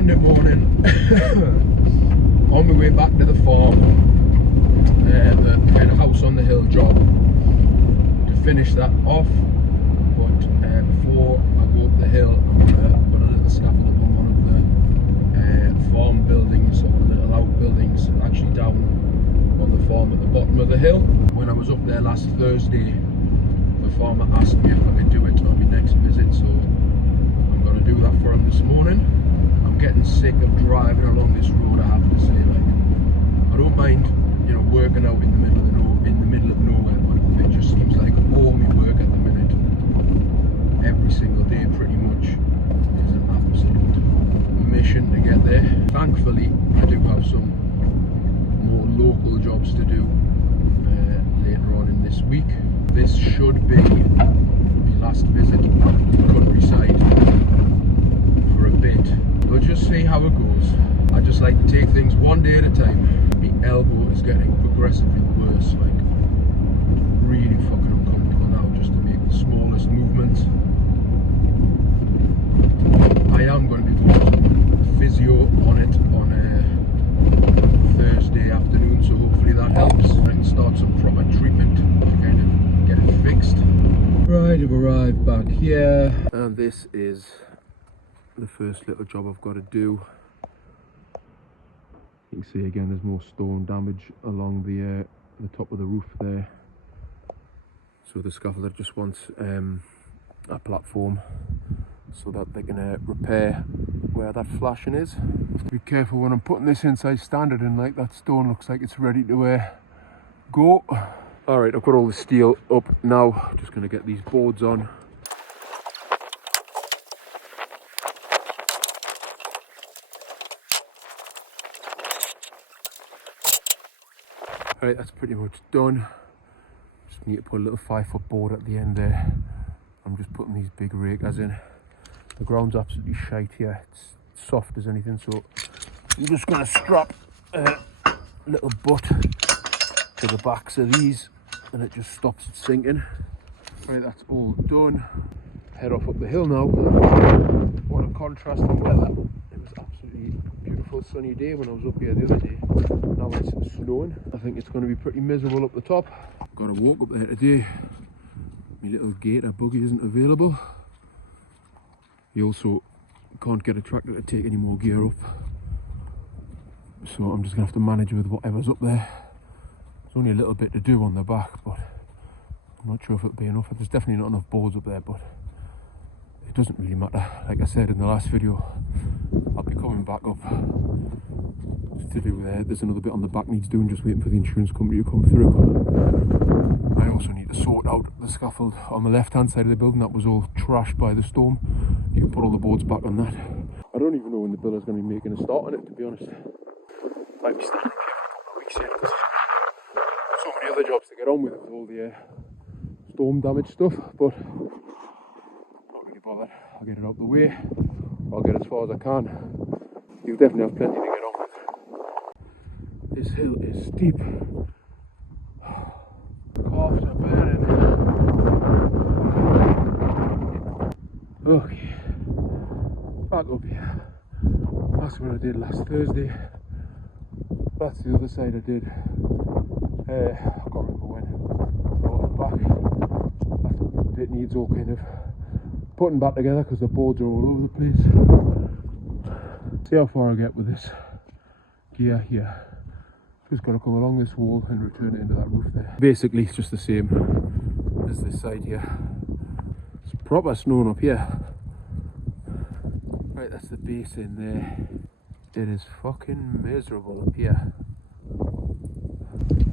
Monday morning, on my way back to the farm, the kind of house on the hill job, to finish that off. But before I go up the hill, I'm going to put a little scaffold up on one of the farm buildings, or the little outbuildings, actually down on the farm at the bottom of the hill. When I was up there last Thursday, the farmer asked me if I could do it on my next visit, so I'm going to do that for him this morning. I'm getting sick of driving along this road, I have to say. Like, I don't mind, you know, working out in the middle of nowhere, but it just seems like all my work at the minute, every single day pretty much, is an absolute mission to get there. Thankfully, I do have some more local jobs to do later on in this week. This should be my last visit to the countryside for a bit. We'll just see how it goes. I just like to take things one day at a time. My elbow is getting progressively worse, like really fucking uncomfortable now just to make the smallest movements. I am going to be going to physio on it on Thursday afternoon, so hopefully that helps. I can start some proper treatment to kind of get it fixed. Right, I've arrived back here, and this is the first little job I've got to do. You can see again there's more stone damage along the top of the roof there. So the scaffolder just wants a platform so that they can repair where that flashing is. Have to be careful when I'm putting this inside standard, and like that stone looks like it's ready to go. Alright, I've got all the steel up now, just going to get these boards on. Alright, that's pretty much done. Just need to put a little 5-foot board at the end there. I'm just putting these big rakers in. The ground's absolutely shite here, it's soft as anything, so I'm just going to strap a little butt to the backs of these, and it just stops it sinking. Right, that's all done. Head off up the hill now. What a contrasting weather. It was absolutely beautiful sunny day when I was up here the other day. Now it's snowing. I think it's going to be pretty miserable up the top. Got to walk up there today. My little gator buggy isn't available. You also can't get a tractor to take any more gear up, so I'm just going to have to manage with whatever's up there. There's only a little bit to do on the back, but I'm not sure if it'll be enough. There's definitely not enough boards up there, but it doesn't really matter. Like I said in the last video, I'll be coming back up to do there's another bit on the back needs doing, just waiting for the insurance company to come through. I also need to sort out the scaffold on the left hand side of the building that was all trashed by the storm. You can put all the boards back on that. I don't even know when the builder's going to be making a start on it, to be honest. Might be standing here for a couple of weeks yet. There's so many other jobs to get on with all the storm damage stuff, but not really bothered. I'll get it out the way. I'll get as far as I can. You'll definitely have plenty to get on with. This hill is steep. Calves are burning. Okay, back up here. That's what I did last Thursday. That's the other side I did. I can't remember when. That bit needs all kind of putting back together because the boards are all over the place. See how far I get with this gear here. Just got to come along this wall and return it into that roof there. Basically it's just the same as this side here. It's proper snowing up here. Right, that's the base in there. It is fucking miserable up here.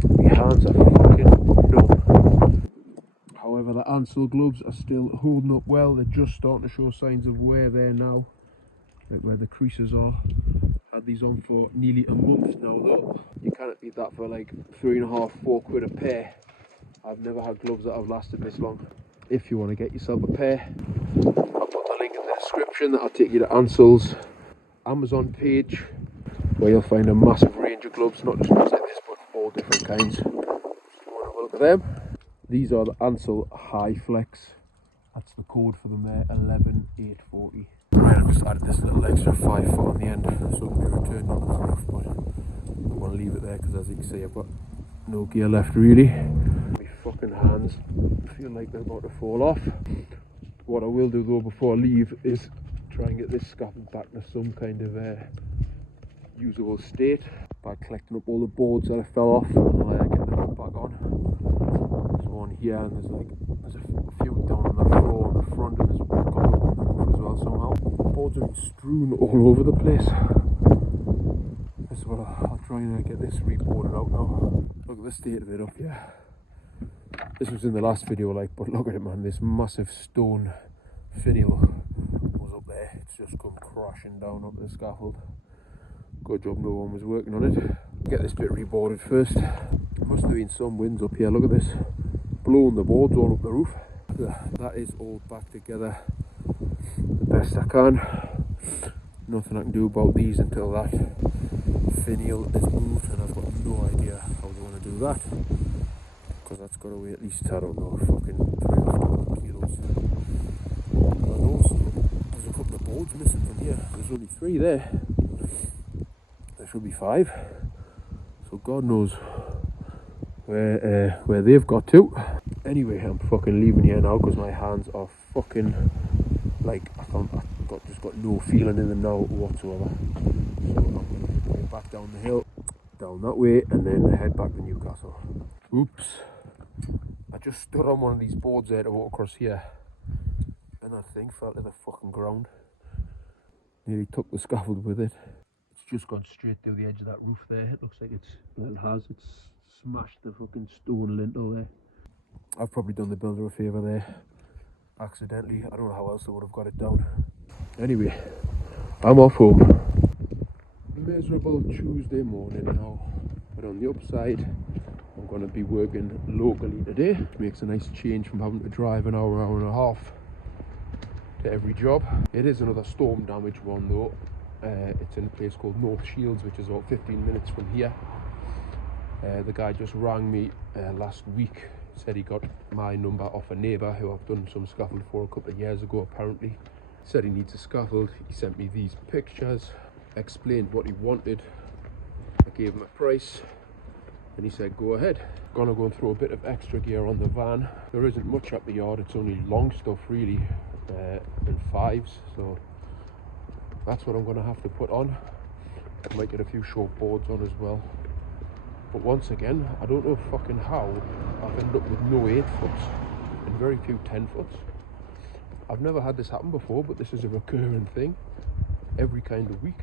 My hands are fucking numb. However, the Ansell gloves are still holding up well. They're just starting to show signs of wear there now, like where the creases are. Had these on for nearly a month now though. You can't beat that for like £3.5–4 quid a pair. I've never had gloves that have lasted this long. If you want to get yourself a pair, I'll put the link in the description. That'll take you to Ansell's Amazon page, where you'll find a massive range of gloves, not just ones like this, but all different kinds. If you want to have a look at them. These are the Ansell High Flex That's the code for them there, 11840. Right, I've just added this little extra 5 foot on the end so it can be returned onto the roof, but I'm going to leave it there because as you can see I've got no gear left really. My fucking hands feel like they're about to fall off. What I will do though before I leave is try and get this scaffold back to some kind of usable state by collecting up all the boards that I fell off and I'll get them back on. There's one here and there's a few down on the floor on the front and there's a couple up on the roof as well somehow. Boards are strewn all over the place. This is what I'll try and get this reboarded out now. Look at the state of it up here. This was in the last video but look at it man, this massive stone finial was up there. It's just come crashing down up the scaffold. Good job no one was working on it. Get this bit reboarded first. Must have been some winds up here, look at this. Blowing the boards all up the roof. That is all back together the best I can. Nothing I can do about these until that finial is moved and I've got no idea how they want to do that. Because that's got to weigh at least, I don't know, fucking 3 or 4 kilos. And also, there's a couple of boards missing from here. There's only 3 there. There should be 5. So God knows where they've got to. Anyway, I'm fucking leaving here now because my hands are fucking I've just got no feeling in them now whatsoever. So I'm going to go back down the hill, down that way, and then head back to Newcastle. Oops. I just stood on one of these boards there to walk across here and that thing fell to the fucking ground. Nearly took the scaffold with it. It's just gone straight through the edge of that roof there. It looks like it's smashed the fucking stone lintel there. I've probably done the builder a favour there accidentally. I don't know how else I would have got it down. Anyway, I'm off home. Miserable Tuesday morning now, but on the upside I'm going to be working locally today. Makes a nice change from having to drive an hour and a half to every job. It is another storm damage one though. It's in a place called North Shields, which is about 15 minutes from here. The guy just rang me last week, said he got my number off a neighbour who I've done some scaffold for a couple of years ago apparently. Said he needs a scaffold. He sent me these pictures, explained what he wanted. I gave him a price and he said go ahead. Gonna go and throw a bit of extra gear on the van. There isn't much up the yard, it's only long stuff really, and 5s, so that's what I'm gonna have to put on. I might get a few short boards on as well. But once again, I don't know fucking how I've ended up with no 8-foots and very few 10-foots. I've never had this happen before, but this is a recurring thing every kind of week.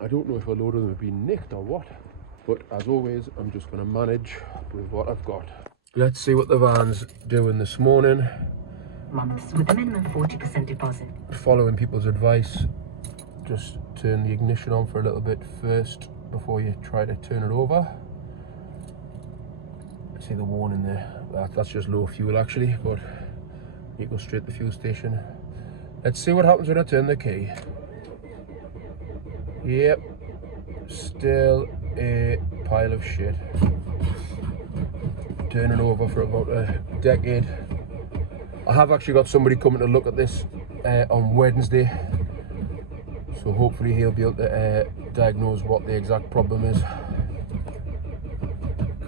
I don't know if a load of them have been nicked or what, but as always, I'm just going to manage with what I've got. Let's see what the van's doing this morning. Months with a minimum 40% deposit. Following people's advice, just turn the ignition on for a little bit first before you try to turn it over. See the warning there, that's just low fuel actually, but you go straight to the fuel station. Let's see what happens when I turn the key. Yep, still a pile of shit. Turning over for about a decade. I have actually got somebody coming to look at this on Wednesday, so hopefully he'll be able to diagnose what the exact problem is.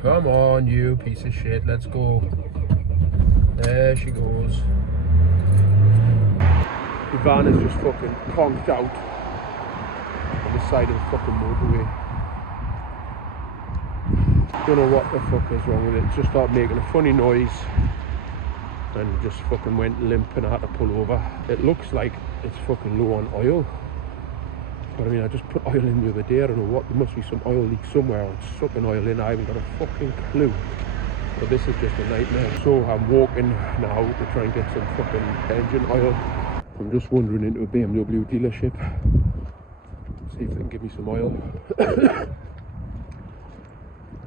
Come on, you piece of shit, let's go. There she goes. The van is just fucking conked out on the side of the fucking motorway. Don't know what the fuck is wrong with it. It just started making a funny noise and just fucking went limp and I had to pull over. It looks like it's fucking low on oil. But I mean, I just put oil in the other day, I don't know what, there must be some oil leak somewhere, it's sucking oil in, I haven't got a fucking clue. But this is just a nightmare. So I'm walking now to try and get some fucking engine oil. I'm just wandering into a BMW dealership, see if they can give me some oil.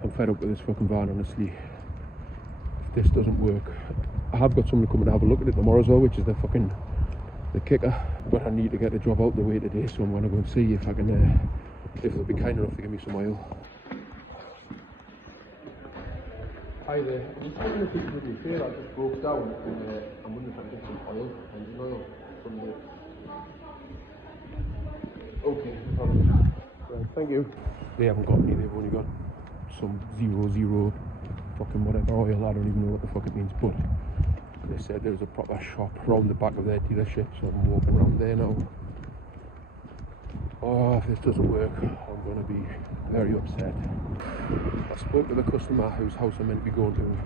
I'm fed up with this fucking van, honestly. If this doesn't work, I have got someone coming to have a look at it tomorrow as well, which is the kicker. But I need to get the job out of the way today, so I'm going to go and see if I can, if they'll be kind enough to give me some oil. Hi there. I'm just having a quick video here. I just broke down and I'm wondering if I can get some oil, engine oil from the... Okay, no problem. Right, thank you. They haven't got any, they've only got some 00 fucking whatever oil. I don't even know what the fuck it means, but they said there's a proper shop around the back of their dealership, so I'm walking around there now. Oh, if this doesn't work, I'm going to be very upset. I spoke to the customer whose house I'm meant to be going to.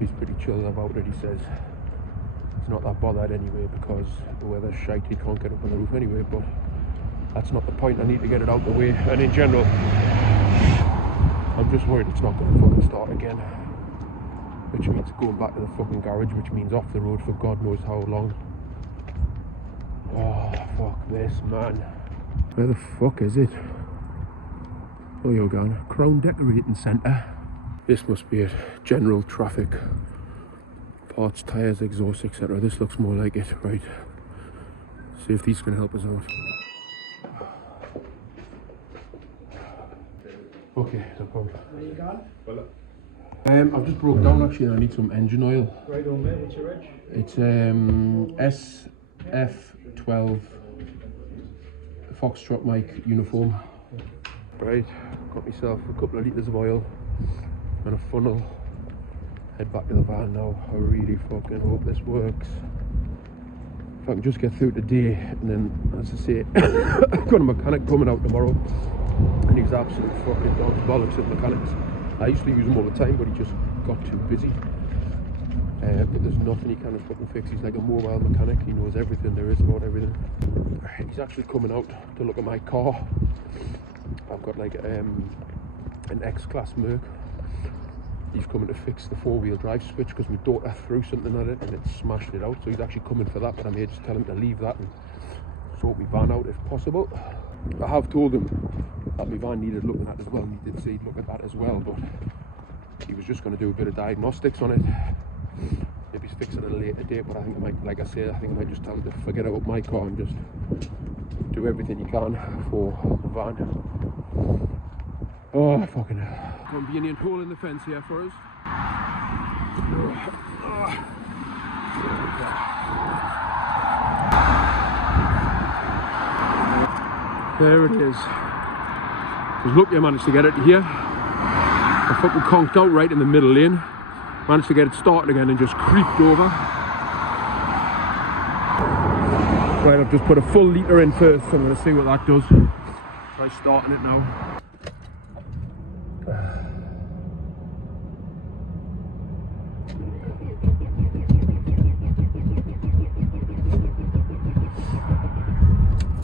He's pretty chill about it. He says he's not that bothered anyway because the weather's shite, he can't get up on the roof anyway, but that's not the point. I need to get it out the way, and in general I'm just worried it's not going to fucking start again, which means going back to the fucking garage, which means off the road for God knows how long. Oh fuck this, man. Where the fuck is it? Oh, you're going. Crown Decorating Centre. This must be it. General traffic. Parts, tyres, exhaust, etc. This looks more like it. Right. See if these can help us out. Okay, no problem. Where you gone? I've just broke down actually and I need some engine oil. Right on, mate. What's your reg? It's SF12 Foxtrot Mike uniform. Right, got myself a couple of litres of oil and a funnel. Head back to the van now. I really fucking hope this works. If I can just get through today, and then, as I say, I've got a mechanic coming out tomorrow, and he's absolute fucking dog's bollocks at mechanics. I used to use him all the time, but he just got too busy. But there's nothing he can fucking fix. He's like a mobile mechanic. He knows everything there is about everything. He's actually coming out to look at my car. I've got like an X-Class Merc. He's coming to fix the four-wheel drive switch because my daughter threw something at it and it smashed it out. So he's actually coming for that, but I'm here just tell him to leave that and sort my van out if possible. I have told him that my van needed looking at as well, and he did say he'd look at that as well, but he was just going to do a bit of diagnostics on it. Maybe he's fixing it at a later date, but I think I might, like I said, I think I might just tell him to forget about my car and just do everything he can for the van. Oh, fucking hell. Convenient hole in the fence here for us. There it is. I was lucky I managed to get it here. I fucking conked out right in the middle lane. Managed to get it started again and just creeped over. Right, I've just put a full litre in first, so I'm going to see what that does. Try starting it now.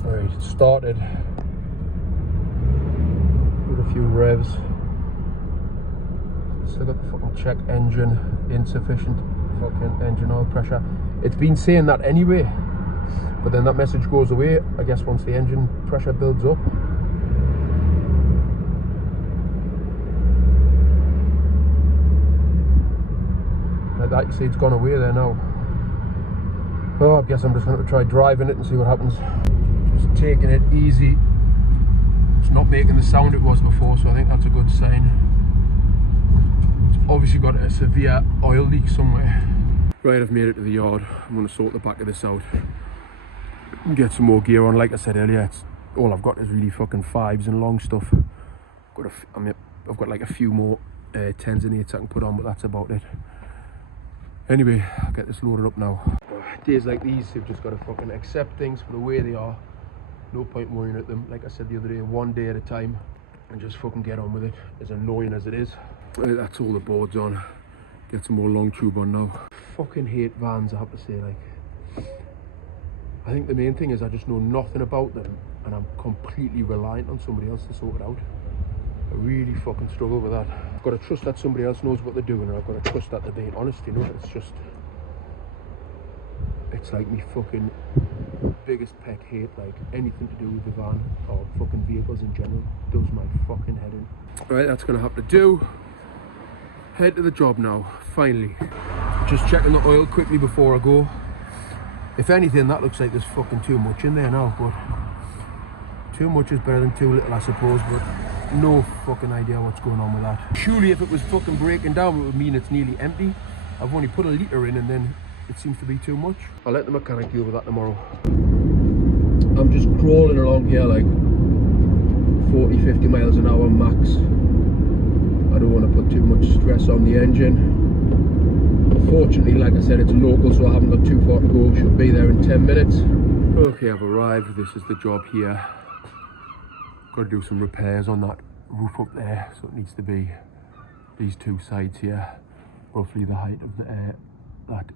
Right, it started. With a few revs. Still got the fucking check engine, insufficient fucking engine oil pressure. It's been saying that anyway, but then that message goes away, I guess, once the engine pressure builds up. Like that, you see it's gone away there now. Oh, I guess I'm just going to try driving it and see what happens. Just taking it easy. It's not making the sound it was before, so I think that's a good sign. Obviously got a severe oil leak somewhere. Right, I've made it to the yard. I'm going to sort the back of this out and get some more gear on. Like I said earlier, it's all I've got is really fucking 5s and long stuff. I've got like a few more 10s and 8s I can put on, but that's about it. Anyway, I'll get this loaded up now. Days like these, you've just got to fucking accept things for the way they are. No point worrying at them. Like I said the other day, one day at a time, and just fucking get on with it, as annoying as it is. That's all the boards on. Get some more long tube on now. Fucking hate vans, I have to say. Like, I think the main thing is I just know nothing about them, and I'm completely reliant on somebody else to sort it out. I really fucking struggle with that. I've got to trust that somebody else knows what they're doing, and I've got to trust that they're being honest, you know. It's like me fucking biggest pet hate, like anything to do with the van or fucking vehicles in general does my fucking head in. Right, that's gonna have to do. Head to the job now, finally. Just checking the oil quickly before I go. If anything, that looks like there's fucking too much in there now, but too much is better than too little, I suppose. But No fucking idea what's going on with that. Surely if it was fucking breaking down, it would mean it's nearly empty. I've only put a litre in and then it seems to be too much. I'll let the mechanic deal with that tomorrow. I'm just crawling along here like 40-50 miles an hour max. I don't want to put too much stress on the engine. Fortunately, like I said, it's local, so I haven't got too far to go. Should be there in 10 minutes. Okay, I've arrived. This is the job here. Got to do some repairs on that roof up there, so it needs to be these two sides here, roughly the height of the that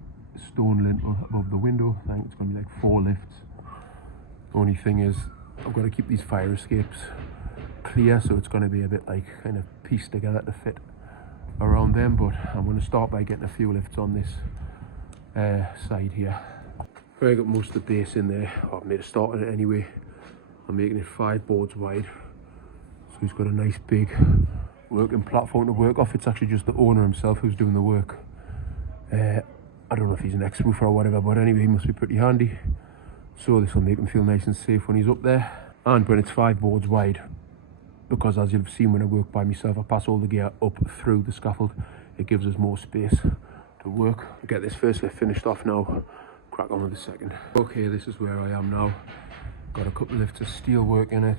stone lintel above the window. I think it's going to be like 4 lifts. The only thing is I've got to keep these fire escapes clear, so it's going to be a bit like kind of pieced together to fit around them, but I'm going to start by getting a few lifts on this side here. I got most of the base in there. I've made a start on it anyway. I'm making it 5 boards wide, so he's got a nice big working platform to work off. It's actually just the owner himself who's doing the work. I don't know if he's an ex-roofer or whatever, but anyway, he must be pretty handy. So this will make him feel nice and safe when he's up there. And when it's 5 boards wide, because as you've seen when I work by myself, I pass all the gear up through the scaffold. It gives us more space to work. I'll get this first lift finished off now, crack on with the second. Okay, this is where I am now. Got a couple of lifts of steel work in it.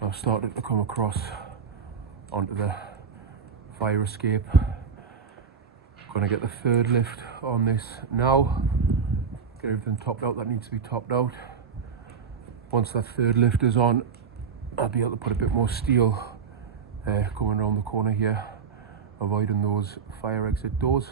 I've started to come across onto the fire escape. Gonna get the third lift on this now. Get everything topped out that needs to be topped out. Once that third lift is on, I'll be able to put a bit more steel coming around the corner here, avoiding those fire exit doors.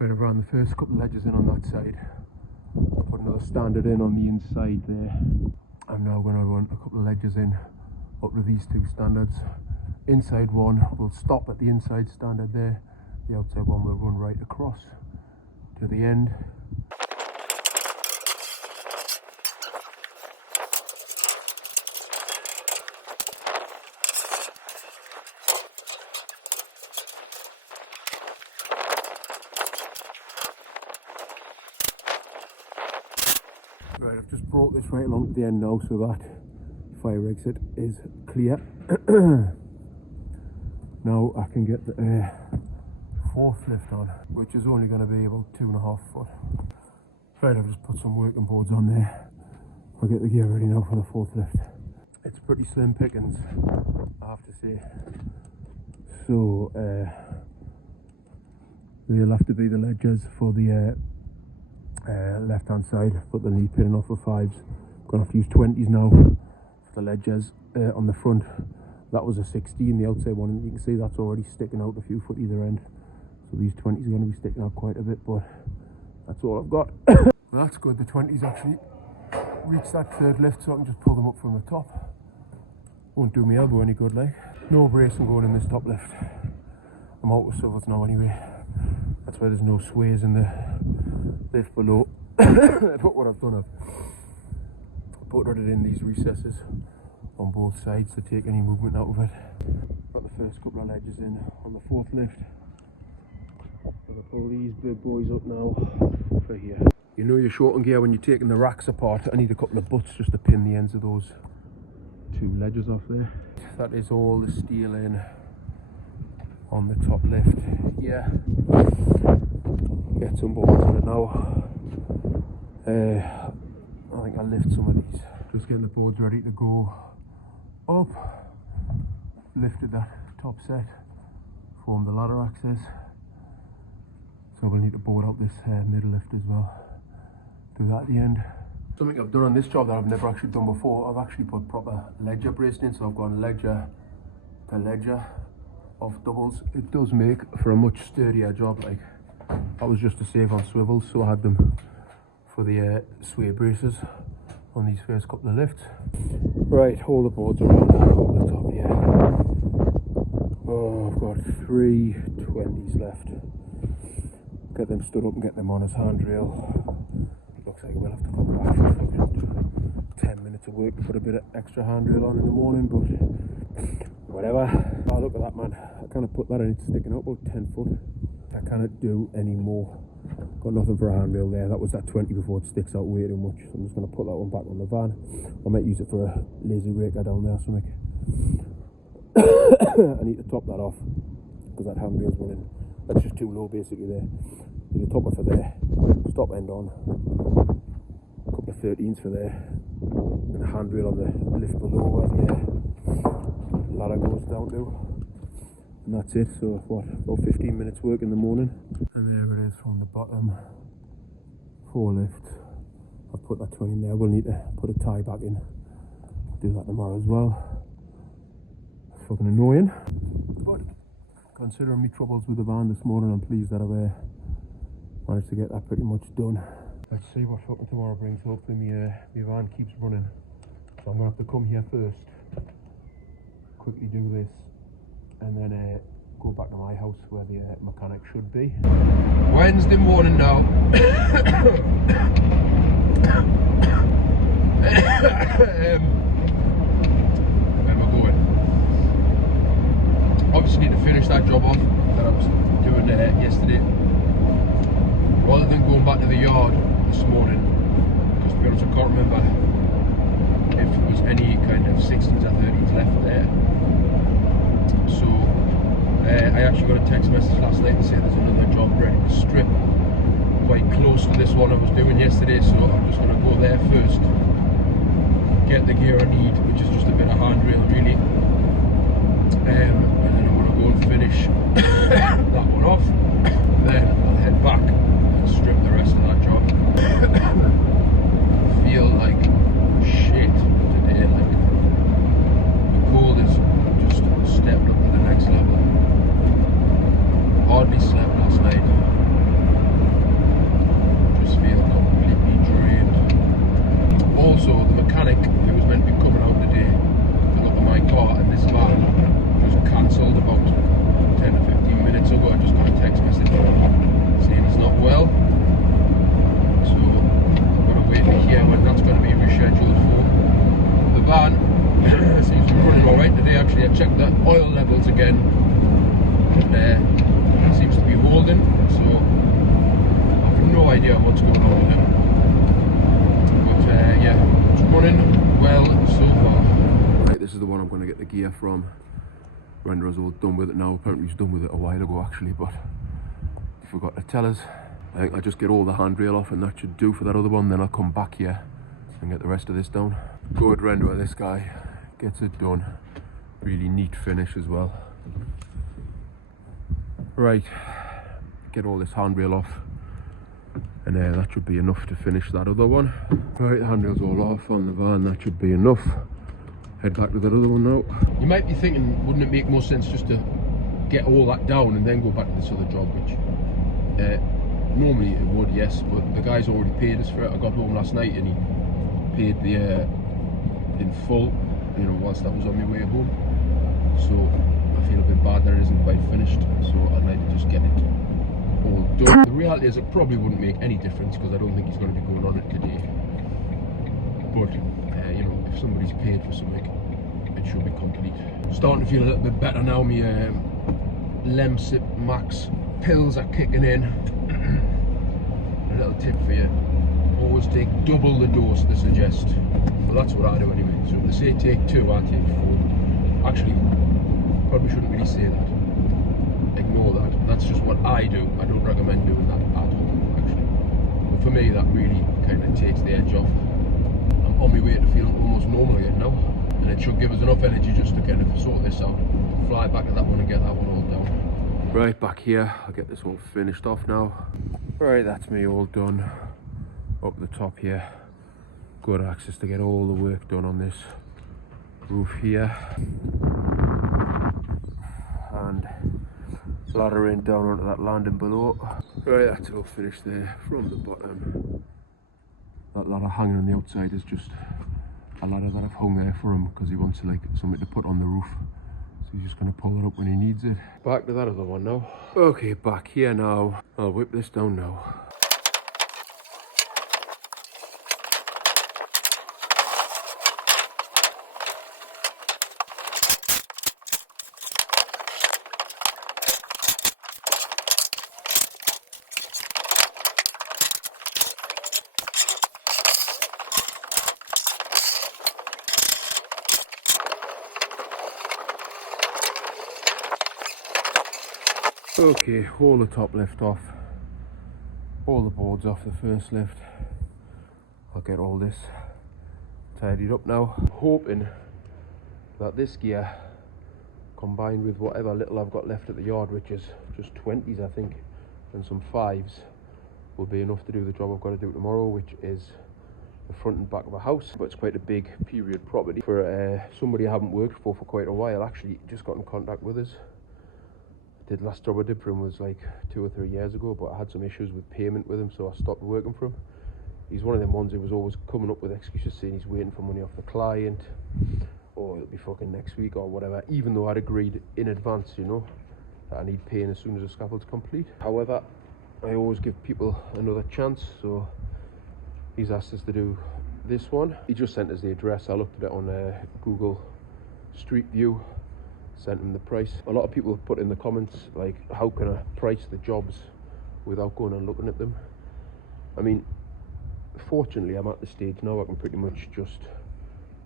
Right, I've ran the first couple of ledges in on that side. Put another standard in on the inside there. I'm now going to run a couple of ledges in up to these 2 standards. Inside one will stop at the inside standard there. The outside one will run right across to the end. Right, I've just brought this right along to the end now so that fire exit is clear. Now I can get the 4th lift on, which is only going to be about 2.5 foot. Right, I've just put some working boards on there. I'll get the gear ready now for the 4th lift. It's pretty slim pickings, I have to say. So they'll have to be the ledges for the left hand side, but they'll need pinning off for 5s. Gonna have to use 20s now for the ledges on the front. That was a 16, the outside one, and you can see that's already sticking out a few foot either end. So these 20s are going to be sticking out quite a bit, but that's all I've got. Well, that's good, the 20s actually reach that 3rd lift, so I can just pull them up from the top. Won't do my elbow any good, like. No bracing going in this top lift. I'm out with swivels now anyway. That's why there's no sways in the lift below. But what I've done, I've buttered it in these recesses on both sides to take any movement out of it. Got the first couple of ledges in on the 4th lift. Gonna pull these big boys up now for here. You know you're short on gear when you're taking the racks apart. I need a couple of butts just to pin the ends of those 2 ledges off there. That is all the steel in on the top lift. Yeah. Get some boards on it now. I think I'll lift some of these. Just getting the boards ready to go up. Lifted that top set, formed the ladder access. So we'll need to board out this middle lift as well. Do that at the end. Something I've done on this job that I've never actually done before, I've actually put proper ledger bracing in, so I've gone ledger to ledger of doubles. It does make for a much sturdier job. Like, that was just to save on swivels, so I had them for the sway braces on these first couple of lifts. Right, all the boards are on the top here. Oh, I've got 3 20s left. Get them stood up and get them on as handrail. Looks like we'll have to come back for 10 minutes of work to put a bit of extra handrail on in the morning, but whatever. Oh, look at that, man. I kind of put that in, it's sticking out about 10 foot. I can't do any more. Got nothing for a handrail there. That was that 20 before it sticks out way too much. So I'm just going to put that one back on the van. I might use it for a lazy raker down there or something. I need to top that off because that handrail's running. That's just too low basically there. Need a topper for there. Stop end on. A couple of 13s for there. And a handrail on the lift below where the ladder goes down to. And that's it. So what, about 15 minutes work in the morning. And there it is from the bottom. 4 lift. I've put that 20 in there. We'll need to put a tie back in. I'll do that tomorrow as well. It's fucking annoying. But considering my troubles with the van this morning, I'm pleased that I've managed to get that pretty much done. Let's see what fucking tomorrow brings. Hopefully my van keeps running. So I'm going to have to come here first. Quickly do this. And then go back to my house where the mechanic should be. Wednesday morning now. Where am I going? Obviously need to finish that job off that I was doing yesterday. Rather than going back to the yard this morning, because to be honest I can't remember if there was any kind of 16s or 30s left there. So I actually got a text message last night to say there's another job ready to strip quite close to this one I was doing yesterday, so I'm just going to go there first, get the gear I need, which is just a bit of handrail really, and then I'm going to go and finish that one off. Then I'll head back and strip the rest of that job. I feel like shit today, like the cold is just stepped up to the next level. Hardly slept last night. Just feel completely drained. Also, the mechanic who was meant to be coming out today to look at my car and this van just cancelled about 10 to 15 minutes ago. I just got a text message saying he's not well. So I've got to wait to hear when that's going to be rescheduled for. The van seems to be running alright today. Actually, I checked the oil levels again. Seems to be holding, so I have no idea what's going on with it. But yeah, it's running well so far. Right, this is the one I'm going to get the gear from. Renderer's all done with it now. Apparently he's done with it a while ago actually, but he forgot to tell us. I think I'll just get all the handrail off and that should do for that other one. Then I'll come back here and get the rest of this done. Good renderer, this guy. Gets it done. Really neat finish as well. Right, get all this handrail off and that should be enough to finish that other one. Right, the handrail's all off on the van, that should be enough. Head back to that other one now. You might be thinking, wouldn't it make more sense just to get all that down and then go back to this other job, which normally it would, yes, but the guy's already paid us for it. I got home last night and he paid the in full, you know, whilst I was on my way home. So I feel a bit bad that it isn't quite finished, so I'd like to just get it all done. The reality is it probably wouldn't make any difference because I don't think he's going to be going on it today. But you know, if somebody's paid for something, it should be complete. Starting to feel a little bit better now. My Lemsip Max pills are kicking in. A little tip for you: always take double the dose they suggest. Well, that's what I do anyway. So if they say take 2, I take 4. Actually, probably shouldn't really say that. Ignore that. That's just what I do. I don't recommend doing that at all, actually. But for me, that really kind of takes the edge off. I'm on my way to feeling almost normal again now, and it should give us enough energy just to kind of sort this out, fly back to that one and get that one all done. Right, back here. I'll get this all finished off now. Right, that's me all done. Up the top here. Good access to get all the work done on this roof here. And ladder in down onto that landing below. Right, that's all finished there from the bottom. That ladder hanging on the outside is just a ladder that I've hung there for him because he wants like something to put on the roof. So he's just going to pull it up when he needs it. Back to that other one now. Okay, back here now. I'll whip this down now. Okay, all the top lift off, all the boards off the first lift. I'll get all this tidied up now, hoping that this gear, combined with whatever little I've got left at the yard, which is just 20s I think, and some 5s, will be enough to do the job I've got to do tomorrow, which is the front and back of a house. But it's quite a big period property for somebody I haven't worked for quite a while. Actually just got in contact with us. Last job I did for him was like 2 or 3 years ago, but I had some issues with payment with him, so I stopped working for him. He's one of them ones who was always coming up with excuses, saying he's waiting for money off the client, or it'll be fucking next week or whatever, even though I'd agreed in advance, you know, that I need paying as soon as the scaffold's complete. However, I always give people another chance, so he's asked us to do this one. He just sent us the address. I looked at it on Google Street View, sent him the price. A lot of people have put in the comments, like, how can I price the jobs without going and looking at them? I mean, fortunately I'm at the stage now I can pretty much just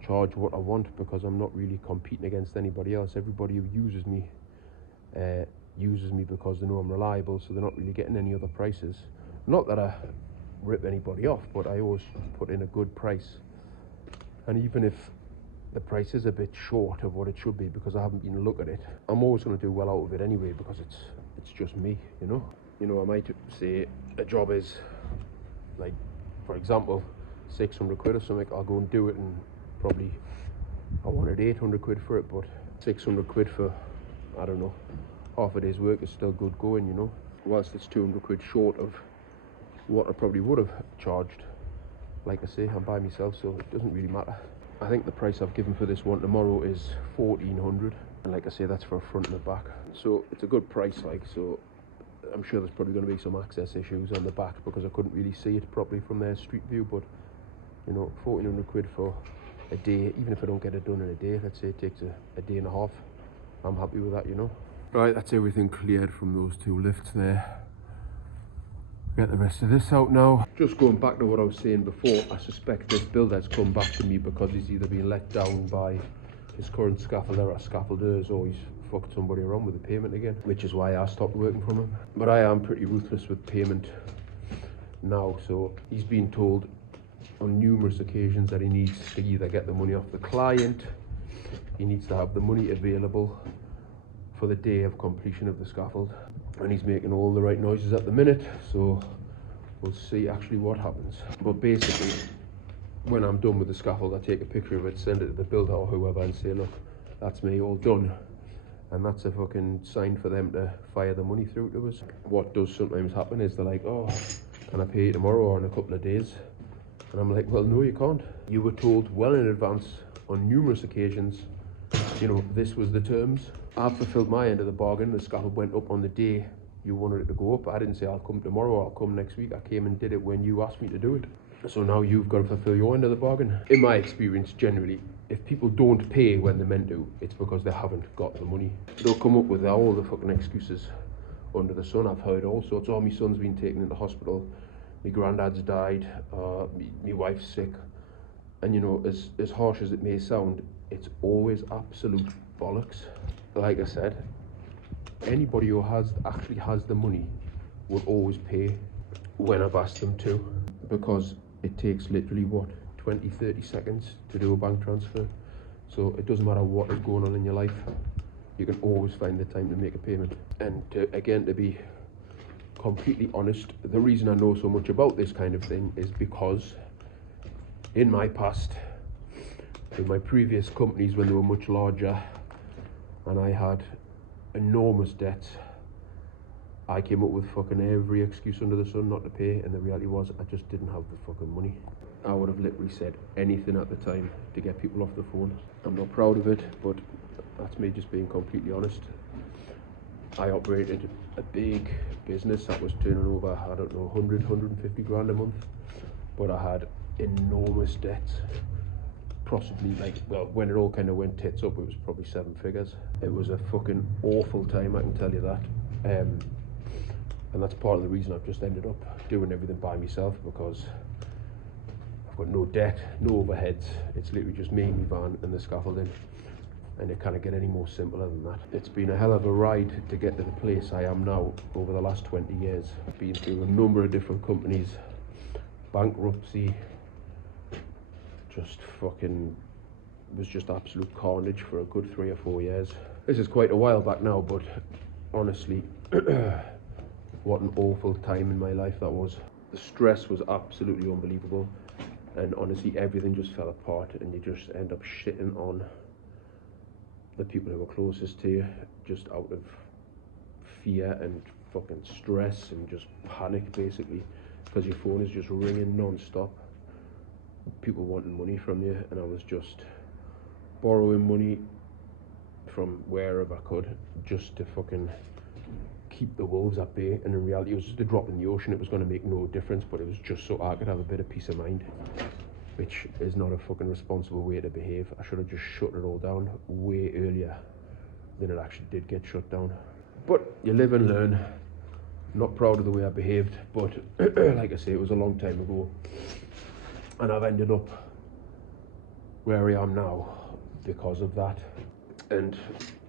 charge what I want, because I'm not really competing against anybody else. Everybody who uses me because they know I'm reliable, so they're not really getting any other prices. Not that I rip anybody off, but I always put in a good price, and even if the price is a bit short of what it should be because I haven't been to look at it, I'm always going to do well out of it anyway, because it's just me, you know. I might say a job is, like, for example, 600 quid or something. I'll go and do it, and probably I wanted 800 quid for it, but 600 quid for, I don't know, half a day's work is still good going, you know. Whilst it's 200 quid short of what I probably would have charged. Like I say, I'm by myself, so it doesn't really matter. I think the price I've given for this one tomorrow is 1400, and like I say, that's for a front and a back, so it's a good price. Like, so I'm sure there's probably going to be some access issues on the back because I couldn't really see it properly from their street view, but you know, 1400 quid for a day, even if I don't get it done in a day, let's say it takes a day and a half, I'm happy with that, you know. Right, that's everything cleared from those 2 lifts there. Get the rest of this out now. Just going back to what I was saying before, I suspect this builder's come back to me because he's either been let down by his current scaffolder or scaffolders, or he's fucked somebody around with the payment again, which is why I stopped working from him. But I am pretty ruthless with payment now, so he's been told on numerous occasions that he needs to either get the money off the client, he needs to have the money available for the day of completion of the scaffold, and he's making all the right noises at the minute, so we'll see actually what happens. But basically, when I'm done with the scaffold, I take a picture of it, send it to the builder or whoever, and say, look, that's me, all done. And that's a fucking sign for them to fire the money through to us. What does sometimes happen is they're like, oh, can I pay you tomorrow or in a couple of days? And I'm like, well, no, you can't. You were told well in advance on numerous occasions, you know, this was the terms. I've fulfilled my end of the bargain. The scaffold went up on the day you wanted it to go up. I didn't say I'll come tomorrow or I'll come next week. I came and did it when you asked me to do it. So now you've got to fulfill your end of the bargain. In my experience, generally, if people don't pay when they're meant to, it's because they haven't got the money. They'll come up with all the fucking excuses under the sun. I've heard all sorts. Oh, my son's been taken into hospital, my granddad's died, my wife's sick. And you know, as harsh as it may sound, it's always absolute bollocks. Like I said, anybody who actually has the money will always pay when I've asked them to, because it takes literally, what, 20-30 seconds to do a bank transfer. So it doesn't matter what is going on in your life, you can always find the time to make a payment. And to be completely honest, the reason I know so much about this kind of thing is because in my past, in my previous companies when they were much larger and I had enormous debts, I came up with fucking every excuse under the sun not to pay, and the reality was I just didn't have the fucking money. I would have literally said anything at the time to get people off the phone. I'm not proud of it, but that's me just being completely honest. I operated a big business that was turning over, I don't know, 150 grand a month, but I had enormous debts. Possibly, like, well, when it all kind of went tits up, it was probably 7 figures. It was a fucking awful time, I can tell you that. And that's part of the reason I've just ended up doing everything by myself, because I've got no debt, no overheads. It's literally just me, my van and the scaffolding. and it can't get any more simpler than that. It's been a hell of a ride to get to the place I am now over the last 20 years. I've been through a number of different companies, bankruptcy, just fucking, was just absolute carnage for a good 3 or 4 years. This is quite a while back now, but honestly, what an awful time in my life that was. The stress was absolutely unbelievable, and honestly everything just fell apart, and you just end up shitting on the people who were closest to you, just out of fear and fucking stress and just panic basically, because your phone is just ringing non-stop, people wanting money from you, and I was just borrowing money from wherever I could just to fucking keep the wolves at bay. And in reality it was just a drop in the ocean. It was going to make no difference, but it was just so I could have a bit of peace of mind, which is not a fucking responsible way to behave. I should have just shut it all down way earlier than it actually did get shut down. But you live and learn. Not proud of the way I behaved, but like I say, it was a long time ago, and I've ended up where I am now because of that. And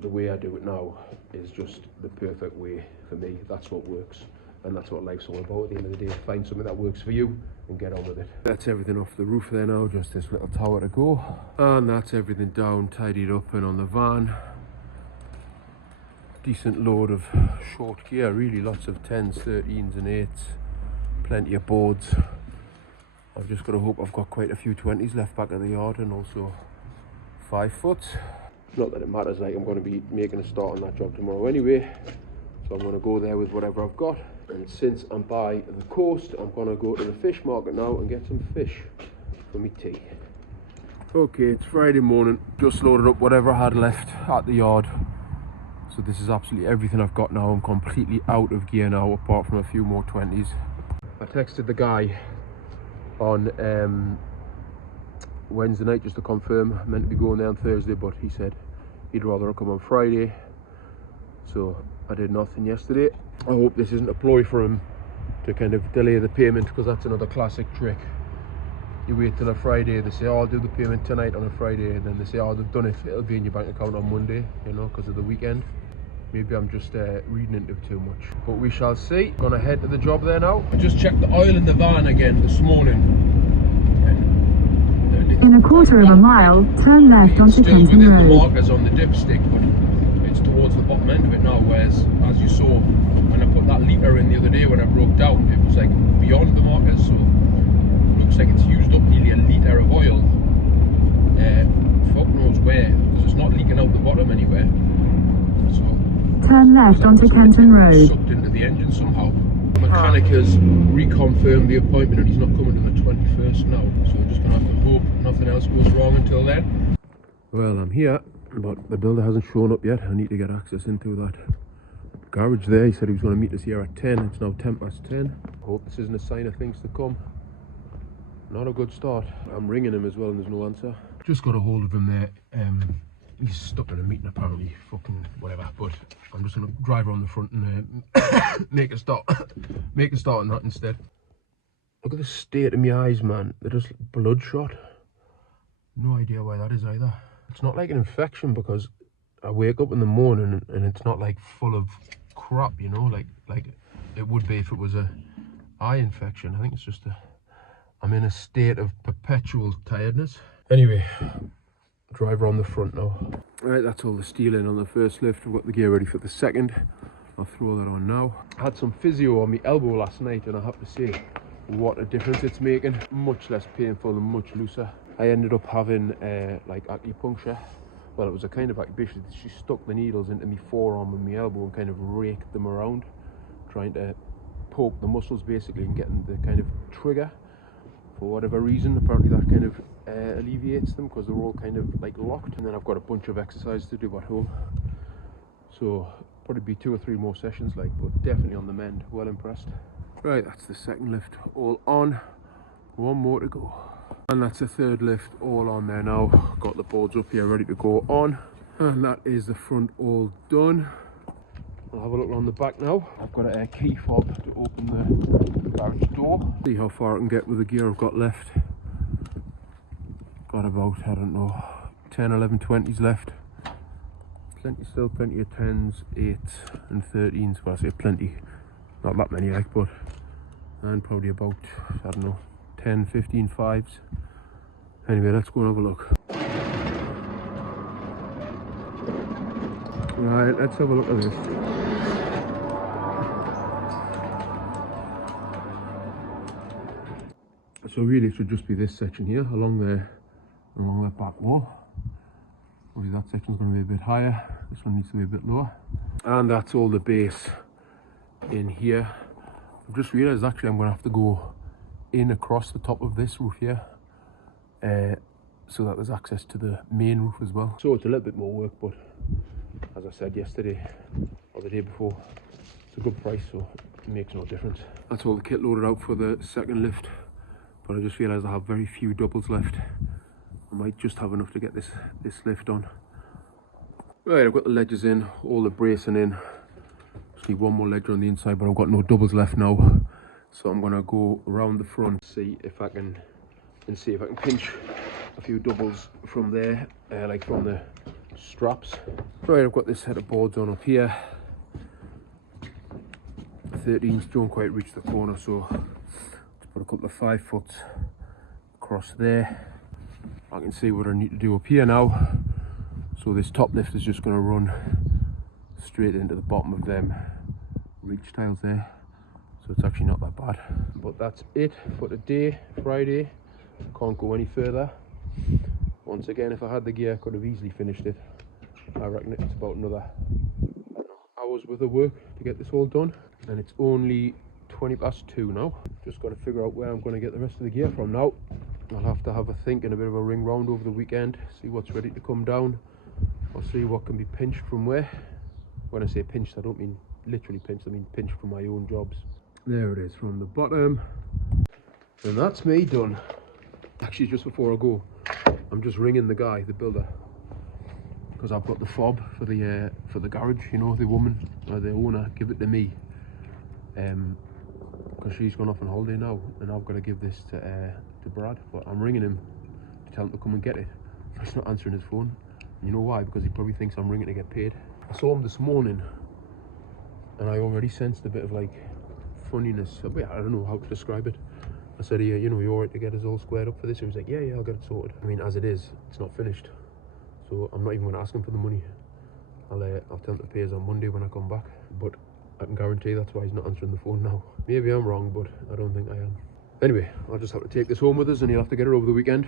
the way I do it now is just the perfect way for me. That's what works, and that's what life's all about at the end of the day. Find something that works for you and get on with it. That's everything off the roof there now, just this little tower to go, and that's everything down, tidied up and on the van. Decent load of short gear, really, lots of 10s, 13s and 8s, plenty of boards. I've just got to hope I've got quite a few 20s left back at the yard, and also 5 foot. Not that it matters, like I'm going to be making a start on that job tomorrow anyway, so I'm going to go there with whatever I've got. And since I'm by the coast, I'm going to go to the fish market now and get some fish for me tea. Okay, it's Friday morning, just loaded up whatever I had left at the yard. So this is absolutely everything I've got now. I'm completely out of gear now, apart from a few more 20s. I texted the guy on Wednesday night just to confirm. I'm meant to be going there on Thursday, but he said he'd rather come on Friday, so I did nothing yesterday. I hope this isn't a ploy for him to kind of delay the payment, because that's another classic trick. You wait till a Friday, they say, oh, I'll do the payment tonight on a Friday, and then they say, oh, they've done it, it'll be in your bank account on Monday, you know, because of the weekend. Maybe I'm just reading into it too much, but we shall see. Gonna head to the job there now. I just checked the oil in the van again this morning. In a quarter of a mile, turn left onto Kenton Road. Still within the markers on the dipstick, but it's towards the bottom end of it now, whereas, as you saw, when I put that litre in the other day when I broke down, it was like beyond the markers, so it looks like it's used up nearly a litre of oil. Fuck knows where, because it's not leaking out the bottom anywhere. So turn left onto Kenton Road. Sucked into the engine somehow. The mechanic has reconfirmed the appointment, and he's not coming to the 21st now, so we're just gonna have to hope nothing else goes wrong until then. Well, I'm here, but the builder hasn't shown up yet. I need to get access into that garage there. He said he was going to meet us here at 10. It's now 10:10. I hope this isn't a sign of things to come. Not a good start. I'm ringing him as well and there's no answer. Just got a hold of him there. He's stuck in a meeting apparently, fucking whatever, but I'm just going to drive around the front and make a start on that instead. Look at the state of my eyes, man. They're just bloodshot. No idea why that is either. It's not like an infection, because I wake up in the morning and it's not like full of crap, you know, like it would be if it was a eye infection. I think it's just I'm in a state of perpetual tiredness. Anyway, drive around the front now. Right, that's all the steel in on the first lift. We've got the gear ready for the second. I'll throw that on now. I had some physio on my elbow last night, and I have to say, what a difference it's making. Much less painful and much looser. I ended up having like acupuncture. Well, it was a kind of acupuncture. She stuck the needles into my forearm and my elbow and kind of raked them around, trying to poke the muscles basically and getting the kind of trigger. For whatever reason, apparently that kind of alleviates them, because they're all kind of like locked. And then I've got a bunch of exercises to do at home, so probably be 2 or 3 more sessions, like, but definitely on the mend. Well impressed. Right, that's the second lift all on. 1 more to go. And that's the third lift all on there now. Got the boards up here ready to go on, and that is the front all done. I'll have a look around the back now. I've got a key fob to open the garage door. See how far I can get with the gear I've got left. Got about, I don't know, 10, 11, 20s left. plenty of 10s, 8s and 13s. Well, I say plenty, not that many like, but, and probably about, I don't know, 10, 15 5s. Anyway, let's go and have a look. Right, let's have a look at this. So really it should just be this section here, along the back wall. Obviously that section's going to be a bit higher, this one needs to be a bit lower. And that's all the base in here. I've just realised actually I'm going to have to go in across the top of this roof here, so that there's access to the main roof as well. So it's a little bit more work, but as I said yesterday or the day before, it's a good price, so it makes no difference. That's all the kit loaded out for the second lift, but I just realised I have very few doubles left. I might just have enough to get this lift on. Right, I've got the ledges in, all the bracing in. Just need one more ledger on the inside, but I've got no doubles left now. So I'm gonna go around the front, see if I can pinch a few doubles from there, like from the straps. Right, I've got this set of boards on up here. 13s don't quite reach the corner, so let's put a couple of 5 foot across there. I can see what I need to do up here now. So this top lift is just going to run straight into the bottom of them reach tiles there. So it's actually not that bad. But that's it for today, Friday. Can't go any further. Once again, if I had the gear, I could have easily finished it. I reckon it's about another hour's worth of work to get this all done. And it's only 2:20 now. Just got to figure out where I'm going to get the rest of the gear from now. I'll have to have a think and a bit of a ring round over the weekend, see what's ready to come down. I'll see what can be pinched from where. When I say pinched, I don't mean literally pinched, I mean pinched from my own jobs. There it is from the bottom. And that's me done. Actually, just before I go, I'm just ringing the guy, the builder, because I've got the fob for the garage. You know, the woman or the owner give it to me, because she's gone off on holiday now, and I've got to give this to Brad. But I'm ringing him to tell him to come and get it. He's not answering his phone. You know why? Because he probably thinks I'm ringing to get paid. I saw him this morning, and I already sensed a bit of like funniness. I don't know how to describe it. I said, "Yeah, you know, you're alright to get us all squared up for this." He was like, "Yeah, I'll get it sorted." I mean, as it is, it's not finished, so I'm not even going to ask him for the money. I'll tell him to pay us on Monday when I come back. But I can guarantee that's why he's not answering the phone now. Maybe I'm wrong, but I don't think I am. Anyway, I'll just have to take this home with us, and he'll have to get it over the weekend.